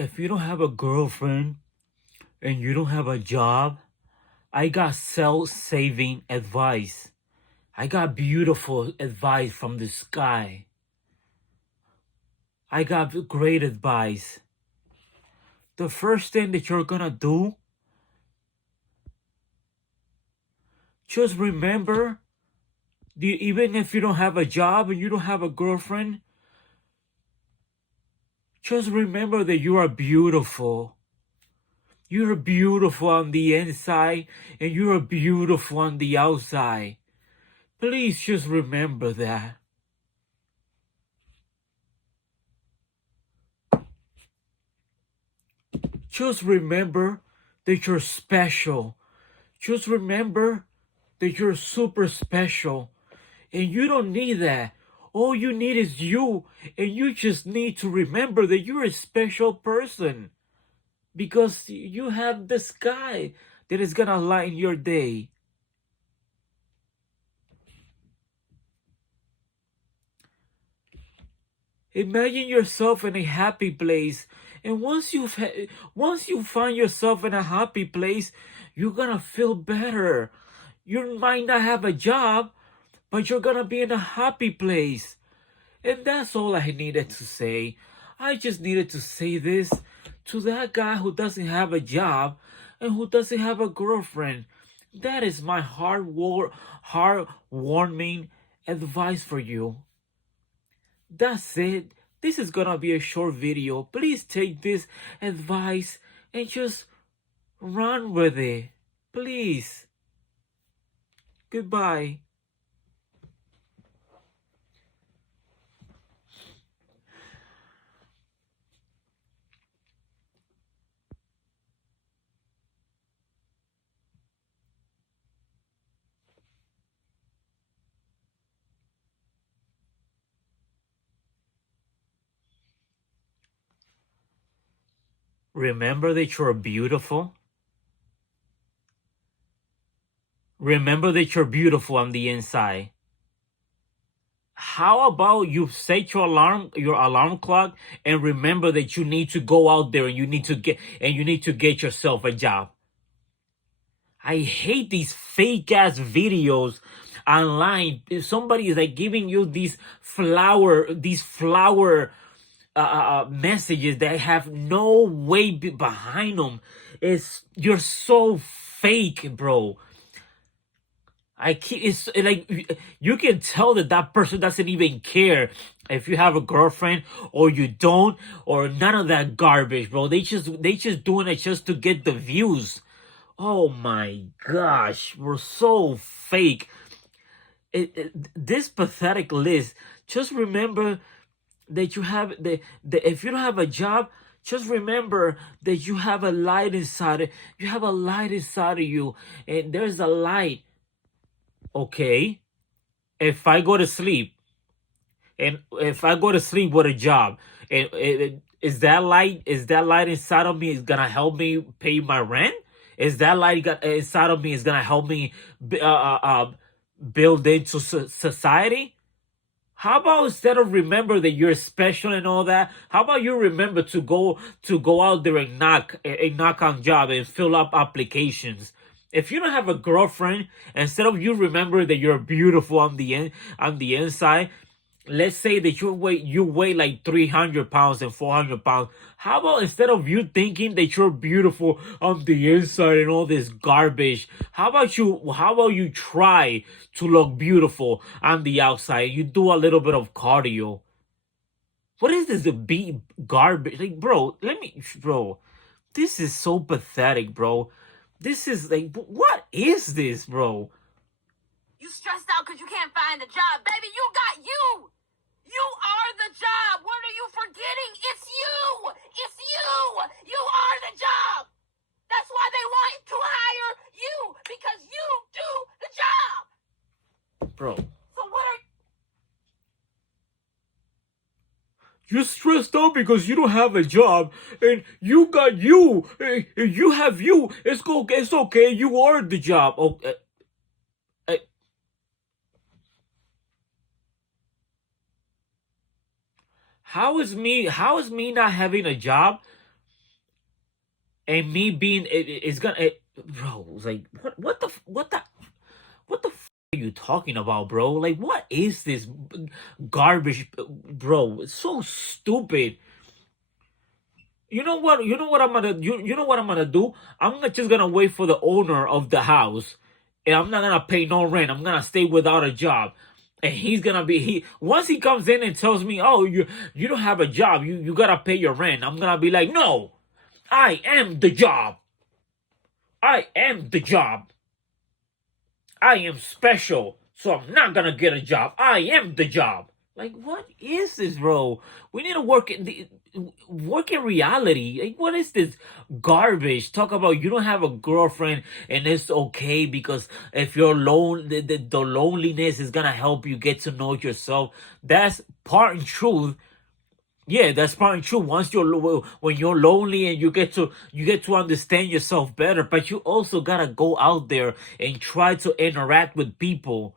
If you don't have a girlfriend and you don't have a job, I got self-saving advice. I got beautiful advice from the sky. I got great advice. The first thing that you're gonna do, just remember, even if you don't have a job and you don't have a girlfriend, just remember that you are beautiful. You're beautiful on the inside and you're beautiful on the outside. Please just remember that. Just remember that you're special. Just remember that you're super special. And you don't need that. All you need is you. And you just need to remember that you're a special person. Because you have the sky that is gonna lighten your day. Imagine yourself in a happy place, and once you find yourself in a happy place, you're gonna feel better. You might not have a job, but you're gonna be in a happy place. And that's all I needed to say. I just needed to say this to that guy who doesn't have a job and who doesn't have a girlfriend. That is my heartwarming advice for you. That's it. This is gonna be a short video. Please take this advice and just run with it. Please. Goodbye. Remember that you're beautiful. Remember that you're beautiful on the inside. How about you set your alarm clock and remember that you need to go out there and you need to get yourself a job. I hate these fake ass videos online. If somebody is like giving you these flower messages that have no weight behind them. You're so fake, bro. It's like you can tell that that person doesn't even care if you have a girlfriend or you don't, or none of that garbage, bro. They just doing it just to get the views. Oh my gosh, we're so fake. This pathetic list. Just remember that you have if you don't have a job, just remember that you have a light inside. You have a light inside of you, and there's a light. Okay, if I go to sleep, and if I go to sleep with a job, and is that light inside of me is gonna help me pay my rent? Is that light inside of me is gonna help me build into society? How about instead of remember that you're special and all that, how about you remember to go out there and knock on job and fill up applications? If you don't have a girlfriend, instead of you remember that you're beautiful on the inside, let's say that you weigh like 300 pounds and 400 pounds. How about instead of you thinking that you're beautiful on the inside and all this garbage, how about you try to look beautiful on the outside? You do a little bit of cardio. What is this, the beat garbage? Like, bro, this is so pathetic, bro. This is like, what is this, bro? You stressed out because you can't find a job. Baby, you got you. You are the job. What are you forgetting? It's you. It's you. You are the job. That's why they want to hire you, because you do the job. Bro. So what are You're stressed out because you don't have a job, and you got you. You have you. It's okay. You are the job. Okay. How is me not having a job and me being it's gonna bro. It's like what the are you talking about, bro? Like, what is this garbage, bro? It's so stupid. You know what? You know what I'm gonna do? I'm not just gonna wait for the owner of the house, and I'm not gonna pay no rent. I'm gonna stay without a job, and he's gonna be he once he comes in and tells me, "Oh, you don't have a job. You gotta pay your rent." I'm gonna be like, "No, I am the job. I am the job. I am special, so I'm not gonna get a job. I am the job." Like, what is this, bro? We need to work in reality. Like, what is this garbage? Talk about you don't have a girlfriend and it's okay because if you're alone, the loneliness is gonna help you get to know yourself. That's part and truth. Yeah, that's probably true. Once when you're lonely and you get to understand yourself better, but you also gotta go out there and try to interact with people,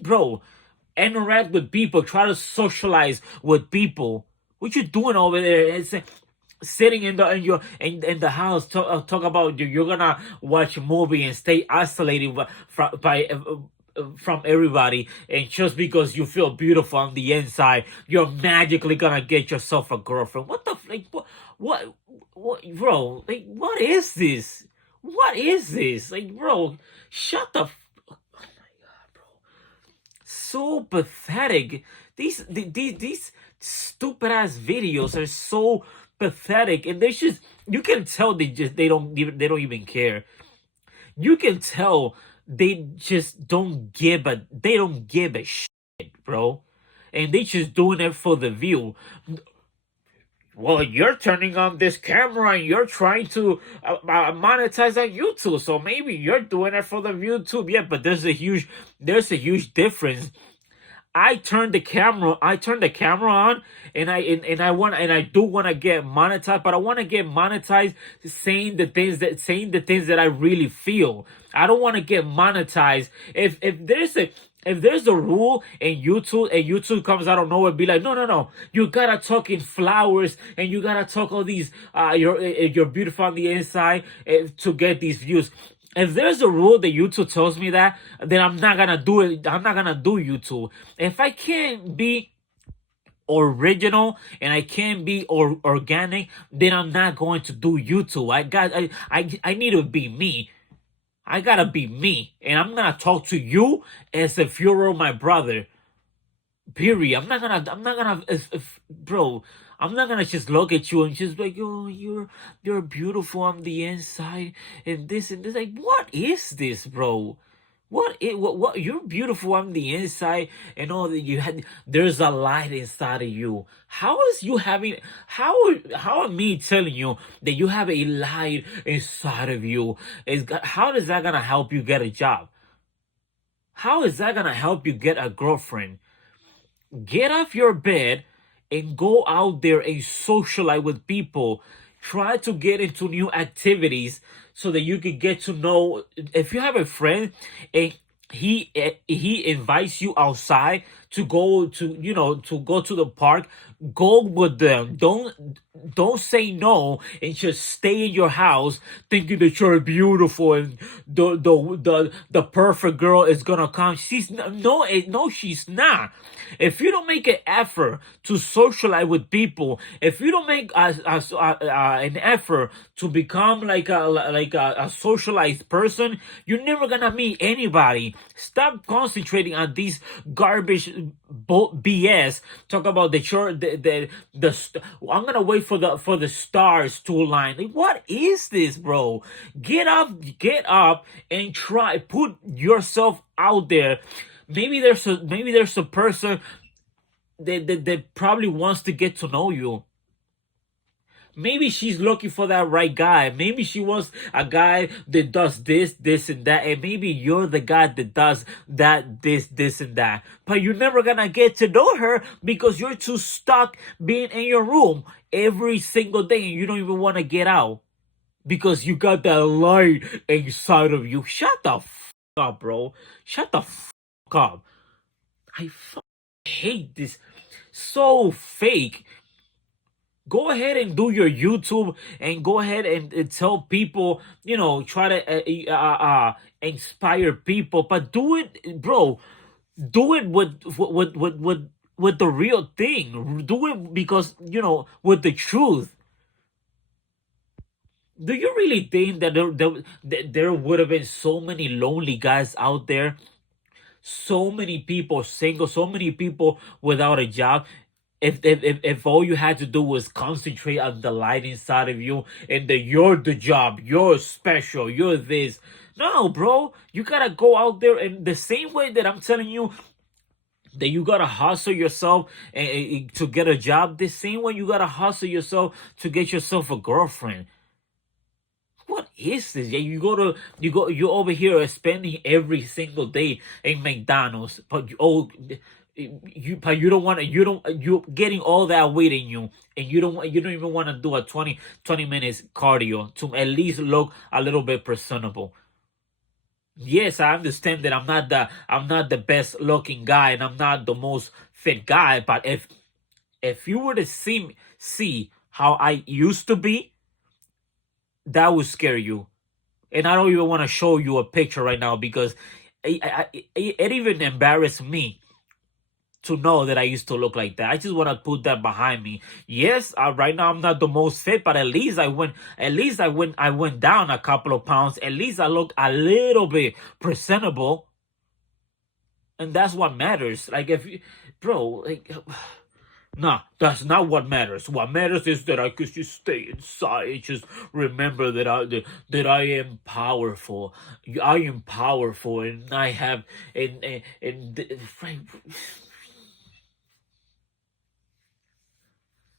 bro. Interact with people. Try to socialize with people. What you doing over there? It's sitting in the house talk about you're gonna watch a movie and stay isolated from everybody, and just because you feel beautiful on the inside you're magically gonna get yourself a girlfriend. What the like what bro, like what is this? What is this? Like, bro, shut the so pathetic. These stupid ass videos are so pathetic, and they just you can tell they don't even care. You can tell they just don't give a shit, bro, and they just doing it for the view. Well, you're turning on this camera and you're trying to monetize on YouTube, so maybe you're doing it for the YouTube. Yeah, but there's a huge difference. I turn the camera on, and I do want to get monetized, but I want to get monetized saying the things that I really feel. I don't want to get monetized. If there's a rule in YouTube and YouTube comes out of nowhere, be like, no, you gotta talk in flowers and you gotta talk all these you're beautiful on the inside to get these views. If there's a rule that YouTube tells me that, then I'm not gonna do it. I'm not gonna do YouTube. If I can't be original and I can't be organic, then I'm not going to do YouTube. I need to be me. I gotta be me, and I'm gonna talk to you as if you're my brother. Period. I'm not gonna bro, I'm not gonna just look at you and just like, oh, you're beautiful on the inside and this. Like, what is this, bro? What you're beautiful on the inside and all that you had there's a light inside of you. How is you having how am me telling you that you have a light inside of you how is that gonna help you get a job? How is that gonna help you get a girlfriend? Get off your bed and go out there and socialize with people. Try to get into new activities so that you can get to know. If you have a friend and he invites you outside to go to to go to the park, go with them. Don't say no and just stay in your house thinking that you're beautiful and the perfect girl is gonna come. She's no, she's not. If you don't make an effort to socialize with people, if you don't make an effort to become a socialized person, you're never gonna meet anybody. Stop concentrating on these garbage BS. Talk about I'm gonna wait for the stars to align. Like, what is this, bro? Get up and try put yourself out there. Maybe there's a person that probably wants to get to know you. Maybe she's looking for that right guy. Maybe she wants a guy that does this, and that. And maybe you're the guy that does that, this, and that. But you're never gonna get to know her because you're too stuck being in your room every single day and you don't even want to get out because you got that light inside of you. Shut the up, bro. Shut the up. I hate this. So fake. Go ahead and do your YouTube and go ahead and tell people, try to inspire people, but do it, bro. Do it with the real thing. Do it because with the truth. Do you really think that there would have been so many lonely guys out there, so many people single, so many people without a job, if all you had to do was concentrate on the light inside of you and that you're the job, you're special, you're this? No, bro, you gotta go out there, and the same way that I'm telling you that you gotta hustle yourself to get a job, the same way you gotta hustle yourself to get yourself a girlfriend. What is this? Yeah, you're over here spending every single day in McDonald's, but but you don't want to, you're getting all that weight in you, and you don't even want to do a 20 minutes cardio to at least look a little bit presentable. Yes, I understand that I'm not the best looking guy and I'm not the most fit guy, but if you were to see how I used to be, that would scare you. And I don't even want to show you a picture right now because it even embarrassed me to know that I used to look like that. I just want to put that behind me. Yes, right now I'm not the most fit, but at least I went down a couple of pounds. At least I look a little bit presentable, and that's what matters. Like if you, bro, like. Nah, that's not what matters. What matters is that I could just stay inside. Just remember that I am powerful. I am powerful, and I have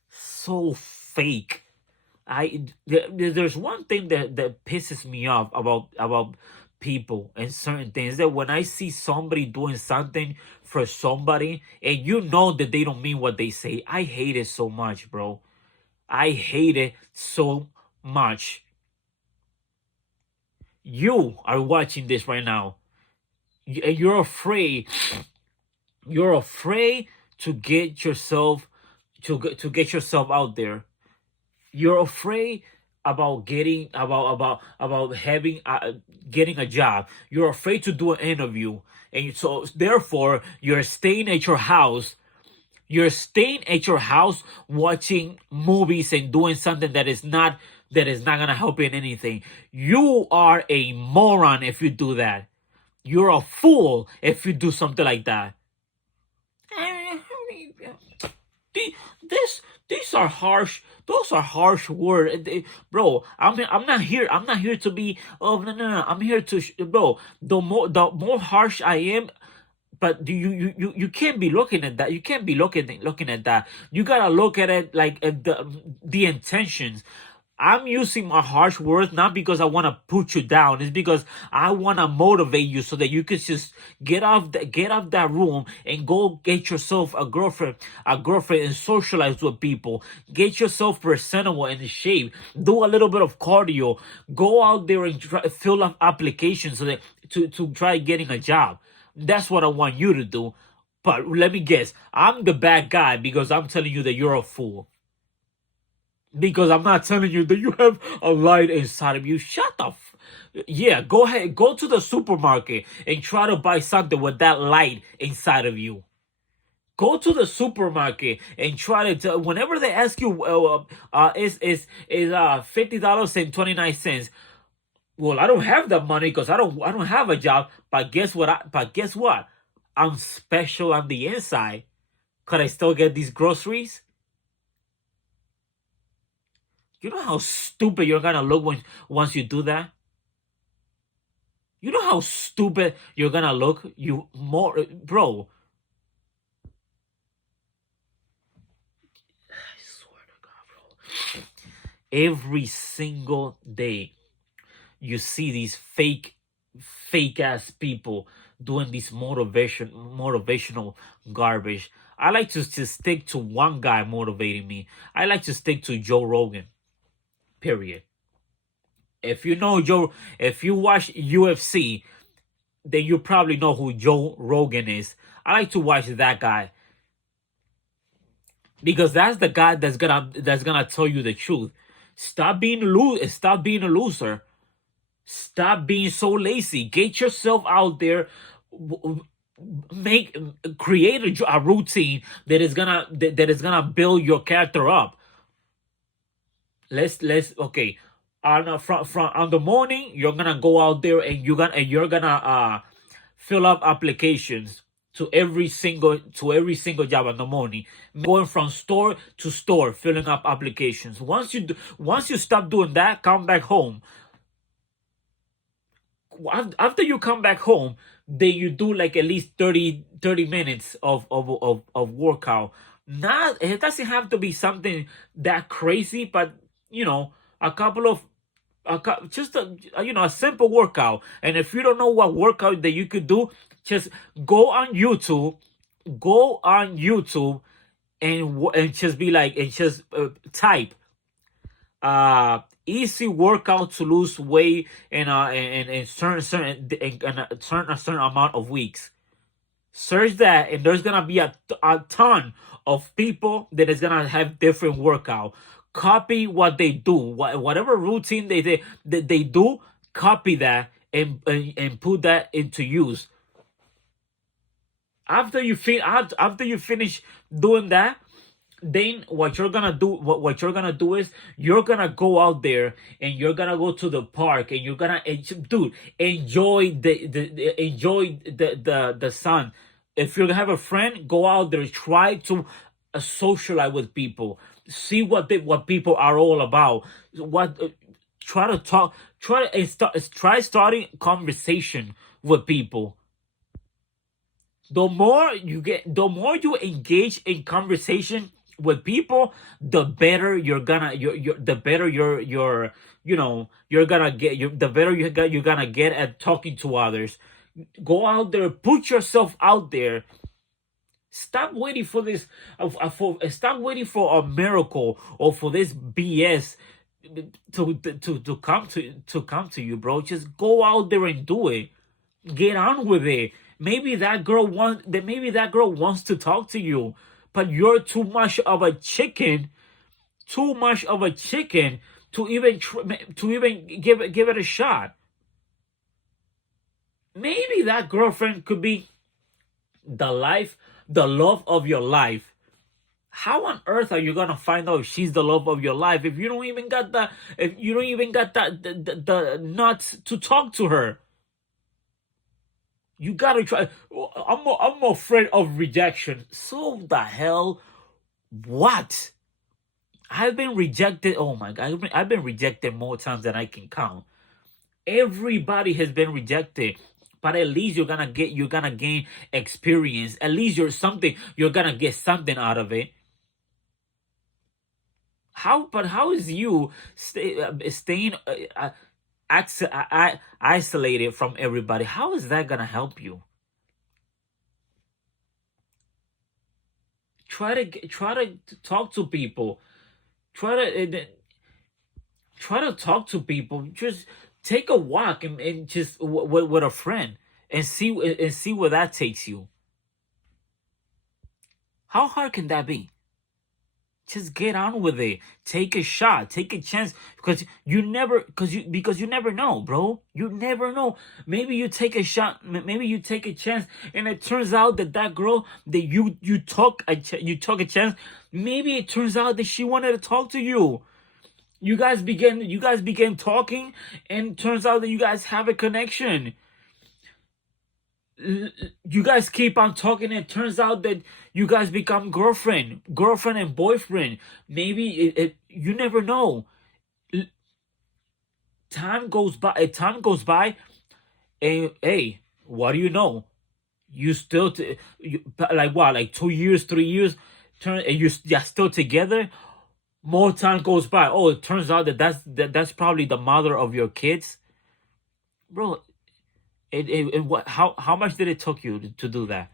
so fake. There's one thing that pisses me off about people and certain things, that when I see somebody doing something for somebody and that they don't mean what they say, I hate it so much, bro. I hate it so much. You are watching this right now. And you're afraid. You're afraid to get yourself to get yourself out there. You're afraid about having getting a job. You're afraid to do an interview, and so therefore you're staying at your house. You're staying at your house watching movies and doing something that is not gonna help you in anything. You are a moron if you do that. You're a fool if you do something like that. The- this these are harsh. Those are harsh words, bro. I'm not here. I'm not here to be. Oh, no, no, no. I'm here to bro. The more harsh I am, but you can't be looking at that. You can't be looking at that. You gotta look at it like at the intentions. I'm using my harsh words not because I want to put you down. It's because I want to motivate you so that you can just get off that room and go get yourself a girlfriend, and socialize with people. Get yourself presentable and in shape. Do a little bit of cardio. Go out there and fill up applications so that to try getting a job. That's what I want you to do. But let me guess, I'm the bad guy because I'm telling you that you're a fool. Because I'm not telling you that you have a light inside of you. Shut the yeah, go ahead. Go to the supermarket and try to buy something with that light inside of you. Go to the supermarket and try to tell, whenever they ask you, is $50.29. Well, I don't have that money because I don't have a job. But guess what? But guess what? I'm special on the inside. Could I still get these groceries? You know how stupid you're gonna look once you do that? You know how stupid you're gonna look? You more bro. I swear to God, bro. Every single day you see these fake ass people doing this motivational garbage. I like to stick to one guy motivating me. I like to stick to Joe Rogan. Period. If you know Joe, if you watch UFC, then you probably know who Joe Rogan is. I like to watch that guy. because that's the guy that's gonna tell you the truth. Stop being a loser. Stop being so lazy. Get yourself out there. Make create a routine that is gonna build your character up. Let's okay. On from on the morning, you're gonna go out there and you're gonna fill up applications to every single job in the morning, going from store to store filling up applications. Once you stop doing that, come back home. After you come back home, then you do like at least 30 minutes of workout. Not It doesn't have to be something that crazy, but a couple of just a simple workout. And if you don't know what workout that you could do, just go on YouTube, go on YouTube, and just be like, and just type easy workout to lose weight in a certain amount of weeks. Search that, and there's gonna be a ton of people that is gonna have different workout. Copy what they do, whatever routine they do. Copy that and put that into use. After you finish doing that, then what you're gonna do is you're gonna go out there and you're gonna go to the park and you're gonna dude, enjoy the sun. If you have a friend, go out there, try to socialize with people, see what people are all about. What Try to talk, try starting conversation with people. The more you engage in conversation with people, the better the better you're gonna get, the better you're gonna get at talking to others. Go out there, put yourself out there. Stop waiting for this stop waiting for a miracle or for this BS to come to you, bro. Just go out there and do it. Get on with it. Maybe that girl wants to talk to you, but you're too much of a chicken to even give it a shot. Maybe that girlfriend could be the love of your life. How on earth are you gonna find out if she's the love of your life if you don't even got the nuts to talk to her? You gotta try. I'm afraid of rejection. So the hell, what? I've been rejected. Oh my god, I've been rejected more times than I can count. Everybody has been rejected, but at least you're gonna gain experience. At least you're gonna get something out of it. How is you staying isolated from everybody? How is that gonna help you? Try to talk to people. Try to try to talk to people. Just take a walk and just with a friend and see where that takes you. How hard can that be? Just get on with it. Take a shot. Take a chance because you never know, bro. You never know. Maybe you take a shot. Maybe you take a chance, and it turns out that girl that you took a chance. Maybe it turns out that she wanted to talk to you. You guys begin talking, and it turns out that you guys have a connection. You guys keep on talking, and it turns out that you guys become girlfriend and boyfriend. Maybe you never know. Time goes by, and hey, what do you know? You still like what, like 2 years, 3 years, and you're still together. More time goes by. Oh, it turns out that's probably the mother of your kids, bro. What? How much did it took you to do that?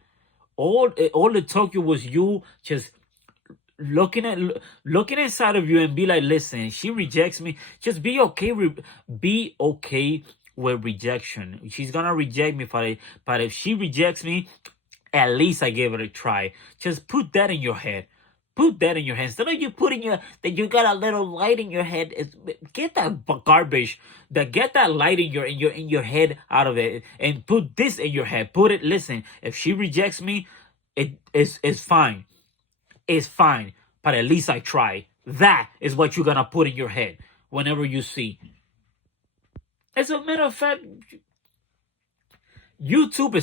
All it took you was you just looking inside of you and be like, listen, she rejects me. Just be okay with rejection. She's gonna reject me, but if she rejects me, at least I gave it a try. Just put that in your head. Put that in your head. Instead of you putting that you got a little light in your head, get that garbage, get that light in your head out of it, and put this in your head. Put it. Listen, if she rejects me, it's fine. It's fine. But at least I try. That is what you're gonna put in your head whenever you see. As a matter of fact, YouTube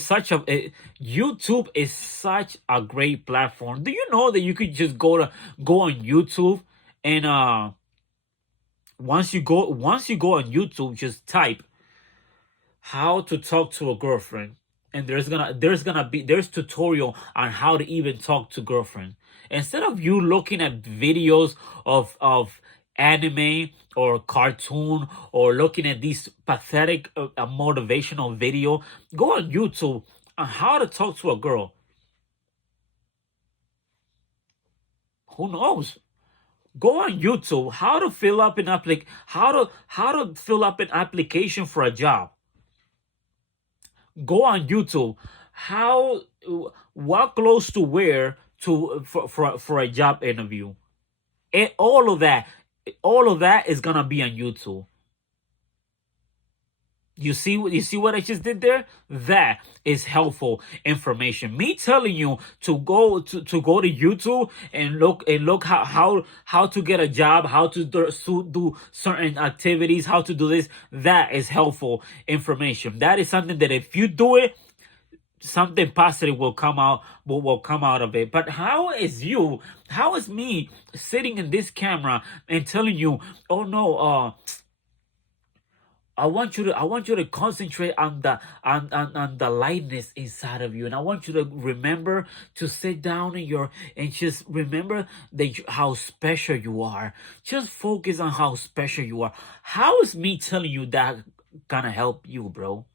is such a great platform. Do you know that you could just go on YouTube and once you go on YouTube, just type how to talk to a girlfriend, and there's tutorial on how to even talk to girlfriend. Instead of you looking at videos of anime or cartoon, or looking at these pathetic motivational video, go on YouTube on how to talk to a girl. Who knows? Go on YouTube how to fill up an how to fill up an application for a job. Go on YouTube how what clothes to wear for a job interview. And all of that is gonna be on YouTube. You see what I just did there? That is helpful information. Me telling you to go to YouTube and look how to get a job, how to do certain activities, how to do this. That is helpful information. That is something that if you do it, something positive will come out of it. But how is me sitting in this camera and telling you, oh no, I want you to concentrate on the lightness inside of you, and I want you to remember to sit down and just remember how special you are. Just focus on how special you are. How is me telling you that gonna help you, bro?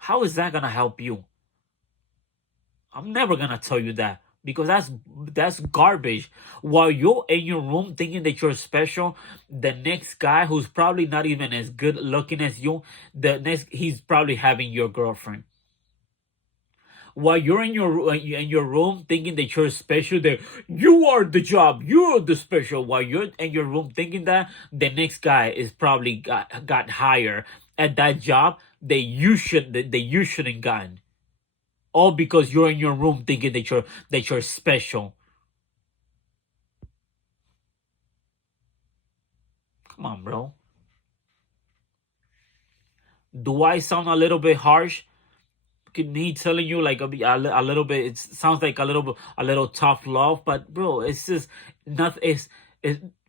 How is that gonna help you? I'm never gonna tell you that, because that's garbage. While you're in your room thinking that you're special, the next guy, who's probably not even as good looking as you, he's probably having your girlfriend. While you're in your room thinking that you're special, that you are the job, you're the special. While you're in your room thinking that, the next guy is probably got higher at that job that you shouldn't gotten. All because you're in your room thinking that you're special. Come on, bro. Do I sound a little bit harsh? Me telling you like a little bit, it sounds like a little tough love, but bro, it's just not it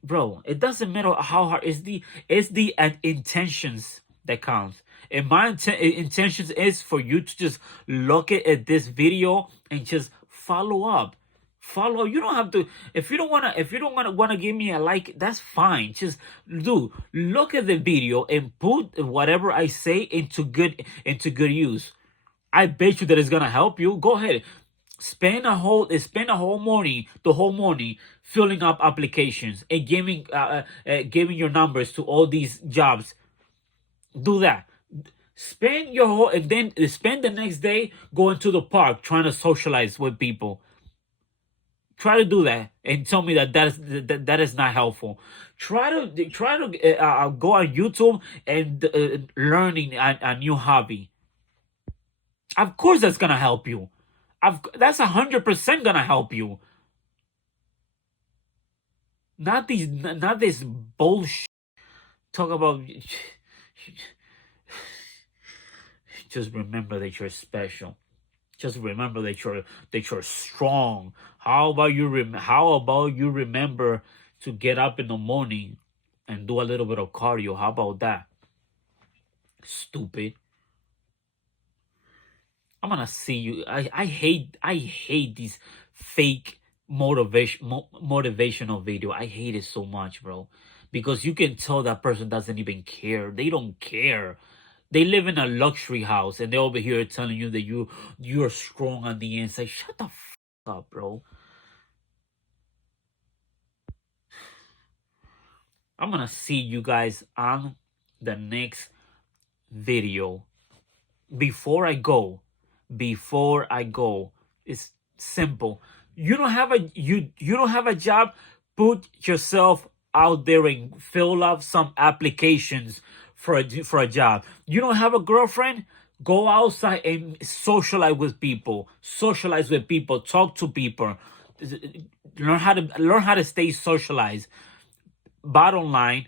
bro, it doesn't matter how hard. It's the intentions that counts. And my intentions is for you to just look at this video and just follow. You don't have to. If you don't wanna give me a like, that's fine. Just look at the video and put whatever I say into good use. I bet you that it's gonna help you. Go ahead. Spend a whole morning, the whole morning, filling up applications and giving your numbers to all these jobs. Do that. And then spend the next day going to the park trying to socialize with people. Try to do that and tell me that is not helpful. Try to go on YouTube and learning a new hobby. Of course, that's gonna help you. That's 100% gonna help you. Not this bullshit. Talk about. Just remember that you're special. Just remember that you're strong. How about you remember to get up in the morning and do a little bit of cardio? How about that? Stupid. I'm gonna see you. I hate these fake motivational video. I hate it so much, bro. Because you can tell that person doesn't even care. They don't care. They live in a luxury house and they're over here telling you that you're strong on the inside. Shut the up, bro. I'm gonna see you guys on the next video. Before I go, it's simple. You don't have a you don't have a job. Put yourself out there and fill up some applications for a job. You don't have a girlfriend? Go outside and socialize with people, talk to people, learn how to stay socialized. Bottom line,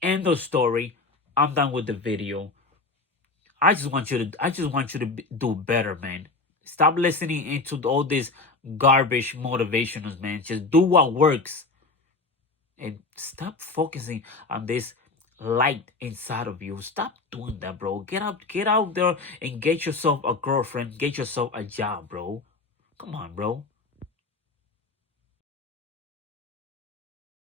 end of story. I'm done with the video. I just want you to do better, man. Stop listening into all this garbage motivationals, man. Just do what works and stop focusing on this light inside of you. Stop doing that, bro. Get out there and get yourself a girlfriend, get yourself a job, bro. Come on, bro.